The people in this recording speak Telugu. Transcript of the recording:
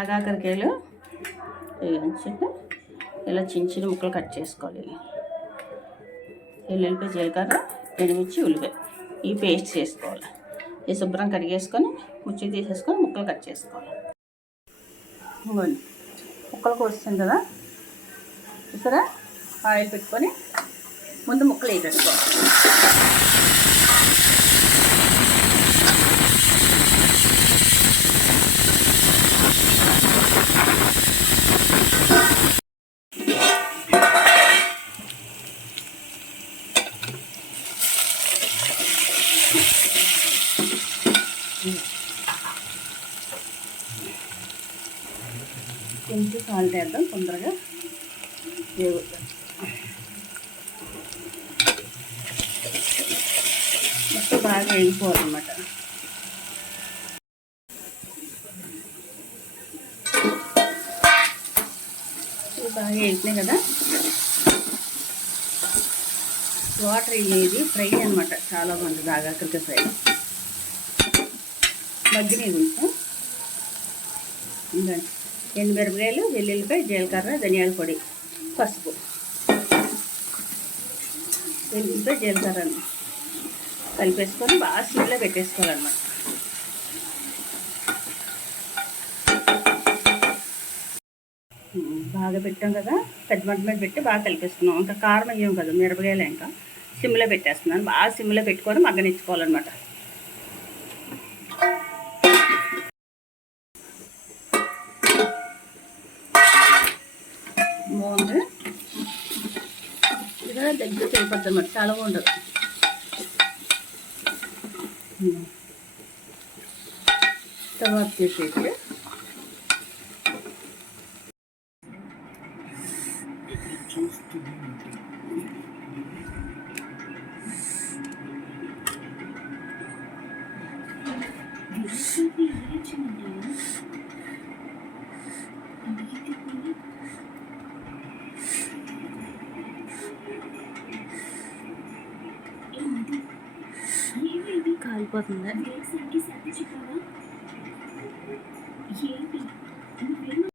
ఆగాకరకాయలు ఇలా చిన్న చిన్న ముక్కలు కట్ చేసుకోవాలి. ఎల్లుల్లిపాయ, జీలకర్ర, ఎండుమిర్చి, ఉల్లిపాయ ఈ పేస్ట్ చేసుకోవాలి. ఈ శుభ్రం కడిగేసుకొని ముచ్చి తీసేసుకొని ముక్కలు కట్ చేసుకోవాలి. ఇవ్వండి ముక్కలు కోస్తుంది కదా, ఇక్కడ ఆయిల్ పెట్టుకొని ముందు ముక్కలు వేసేసుకోవాలి. కొంచెం సాల్ట్ వేద్దాం, తొందరగా వేగుతుంది. మొత్తం బాగా వేగిపోవాలన్నమాట. ఇవి బాగా వేగినాయి కదా, వాటర్ ఇది ఫ్రై అనమాట. చాలా బాగుంటుంది ఆగాకరకాయ ఫ్రై. మగ్గినాయి కొంచెం. ఇంకా ఎండుమిరపకాయలు, వెల్లుల్లిపాయ, జీలకర్ర, ధనియాల పొడి, పసుపు, వెల్లుల్లిపాయ, జీలకర్రని కలిపేసుకొని బాగా సిమ్లో పెట్టేసుకోవాలన్నమాట. బాగా పెట్టాం కదా, పెద్ద మంట మీద పెట్టి బాగా కలిపేసుకున్నాం. ఇంకా కారం అయ్యాం కదా మిరపకాయలు, ఇంకా సిమ్లో పెట్టేస్తున్నాను. బాగా సిమ్లో పెట్టుకొని మగ్గనిచ్చుకోవాలన్నమాట. బాగుంది ఇలా దగ్గరికి వెళ్ళిపోద్ది అన్నమాట. చాలా బాగుంటుంది. స్టవ్ ఆఫ్ చేసేసి కాలిపోతుంది.